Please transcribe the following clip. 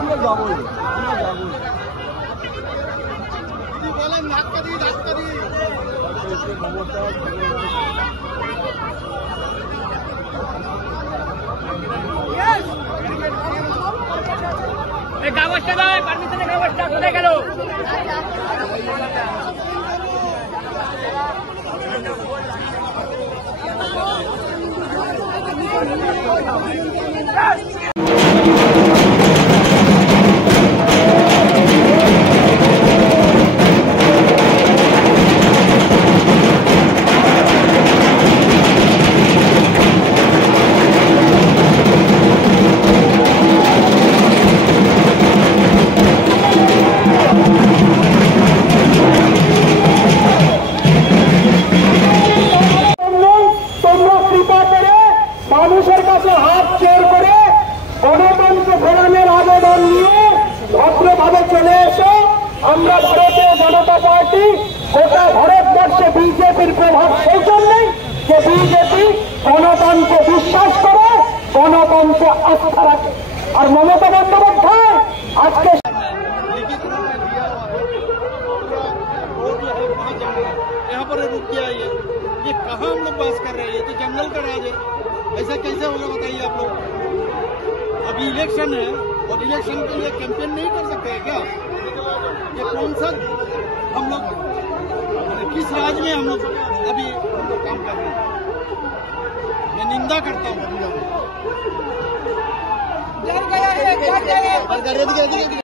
আমরা যাবোই, আমরা যাবোই। বলেন ডাক্তারি কাগজটা দেয়, পারমিশনের কাগজটা কোথায় গেল? মানুষের কাছে হাত জোর করে গণতন্ত্র ফেরানোর আবেদন নিয়ে ভদ্রভাবে চলে এসো। আমরা ভারতীয় জনতা পার্টি গোটা ভারতবর্ষে বিজেপির প্রভাব সেই জন্যই যে বিজেপি গণতন্ত্রে বিশ্বাস করে, গণতন্ত্রে আস্থা রাখে। আর মমতা বন্দ্যোপাধ্যায় আজকে यहाँ पर रुक गया ये कहाँ हम लोग बात कर रहे हैं? ये तो जंगल का राज है, ऐसा कैसे होगा बताइए आप लोग। अभी इलेक्शन है और इलेक्शन के लिए कैंपेन नहीं कर सकते हैं क्या? ये कौन सा हम लोग किस राज में हम लोग अभी हम लोग काम कर रहे हैं? मैं निंदा करता हूँ।